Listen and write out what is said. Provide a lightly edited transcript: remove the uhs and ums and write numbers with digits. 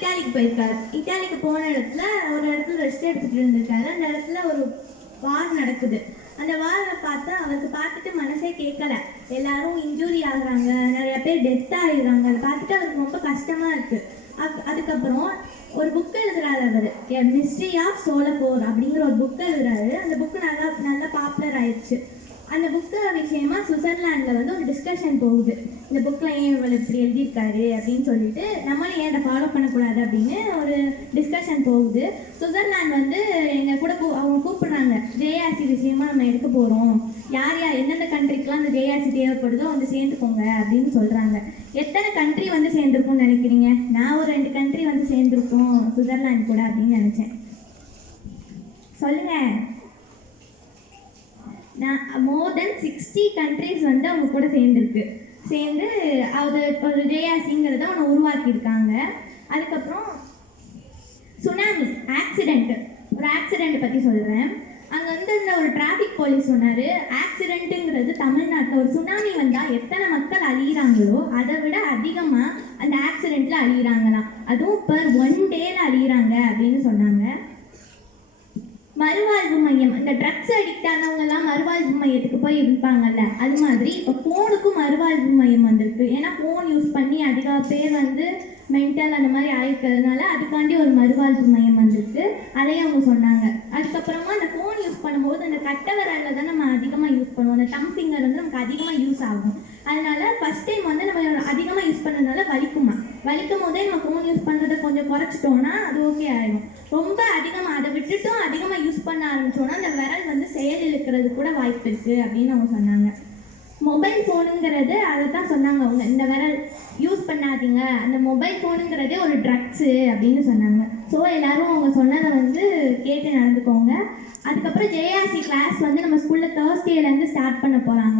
இட்டாலிக்கு போயிருக்காரு. இட்டாலிக்கு போன இடத்துல ஒரு இடத்துல ரெஸ்ட் எடுத்துகிட்டு இருந்திருக்காரு. அந்த இடத்துல ஒரு வார் நடக்குது. அந்த வாரை பார்த்தா அவருக்கு பார்த்துட்டு மனசே கேட்கல. எல்லாரும் இன்ஜூரி ஆகுறாங்க, நிறைய பேர் டெத் ஆகிடுறாங்க. அதை பார்த்துட்டு அவருக்கு ரொம்ப கஷ்டமாக இருக்குது. அதுக்கப்புறம் ஒரு புக் எழுதுறாரு. அவர் மிஸ்ட்ரி ஆஃப் சோலபோர் அப்படிங்கிற ஒரு புக் எழுதுறாரு. அந்த புக்கு நல்லா பாப்புலர் ஆயிடுச்சு. அந்த புக்கு விஷயமா சுவிட்சர்லாண்டில் ஒரு டிஸ்கஷன் போகுது. இந்த புக்கில் ஏன் இவர் இப்படி எழுதியிருக்காரு அப்படின்னு சொல்லிட்டு நம்மளும் ஏன் அதை ஃபாலோ பண்ணக்கூடாது அப்படின்னு ஒரு டிஸ்கஷன் போகுது. சுவிட்சர்லாந்து எங்கள் கூட அவங்க கூப்பிடுறாங்க. ஜேஆர்சி விஷயமா நம்ம எடுக்க போகிறோம், யார் யார் எந்தெந்த கண்ட்ரிக்கெலாம் அந்த ஜேஆர்சி தேவைப்படுதோ சேர்ந்துக்கோங்க அப்படின்னு சொல்கிறாங்க. எத்தனை கண்ட்ரி சேர்ந்துருக்கும்னு நினைக்கிறீங்க? நான் ஒரு 2 கண்ட்ரி சேர்ந்துருக்கோம் சுவிட்சர்லாந்து கூட அப்படின்னு நினச்சேன். சொல்லுங்கள். நான் மோர் தென் 60 கண்ட்ரிஸ் அவங்க கூட சேர்ந்து அது ஒரு ஜேஆர்சிங்கிறத ஒன்று உருவாக்கியிருக்காங்க. அதுக்கப்புறம் சுனாமி ஒரு ஆக்சிடெண்ட் பற்றி சொல்கிறேன். அங்கே இந்த ஒரு டிராஃபிக் போலீஸ் சொன்னார், ஆக்சிடெண்ட்டுங்கிறது தமிழ்நாட்டில் ஒரு சுனாமி வந்தால் எத்தனை மக்கள் அழியிறாங்களோ அதை விட அதிகமாக அந்த ஆக்சிடெண்ட்டில் அழியிறாங்களாம். அதுவும் பர் 1 டேல அழியிறாங்க அப்படின்னு சொன்னாங்க. மறுவாழ்வு மையம், இந்த ட்ரக்ஸ் அடிக்ட் ஆனவங்கலாம் மறுவாழ்வு மையத்துக்கு போய் இருப்பாங்கல்ல, அது மாதிரி இப்போ ஃபோனுக்கும் மறுவாழ்வு மையம் வந்திருக்கு. ஏன்னா ஃபோன் யூஸ் பண்ணி அதிக பேர் மென்டல் அந்த மாதிரி ஆயிருக்கிறதுனால அதுக்காண்டி ஒரு மறுவாழ்வு மையம் வந்திருக்கு. அதையும் அவங்க சொன்னாங்க. அதுக்கப்புறமா அந்த ஃபோன் யூஸ் பண்ணும்போது அந்த கட்ட விரலில் தான் நம்ம அதிகமாக யூஸ் பண்ணுவோம். அந்த தம் ஃபிங்கர் நமக்கு அதிகமாக யூஸ் ஆகும். அதனால ஃபஸ்ட் டைம் நம்ம அதிகமாக யூஸ் பண்ணுறதுனால வலிக்கும் போதே நம்ம ஃபோன் யூஸ் பண்ணுறதை கொஞ்சம் குறைச்சிட்டோன்னா அது ஓகே ஆகிடும். ரொம்ப அதிகமாக அதை விட்டுட்டும் அதிகமாக யூஸ் பண்ண ஆரம்பித்தோன்னா அந்த விரல் செயல் இழுக்கிறது கூட வாய்ப்பு இருக்குது அப்படின்னு அவங்க சொன்னாங்க. மொபைல் ஃபோனுங்கிறது அதை தான் சொன்னாங்க அவங்க, இந்த விரல் யூஸ் பண்ணாதீங்க, அந்த மொபைல் ஃபோனுங்கிறதே ஒரு ட்ரக்ஸு அப்படின்னு சொன்னாங்க. ஸோ எல்லோரும் அவங்க சொன்னதை கேட்டு நடந்துக்கோங்க. அதுக்கப்புறம் ஜேஆர்சி கிளாஸ் நம்ம ஸ்கூலில் தேர்ஸ்டேலேருந்து ஸ்டார்ட் பண்ண போகிறாங்க.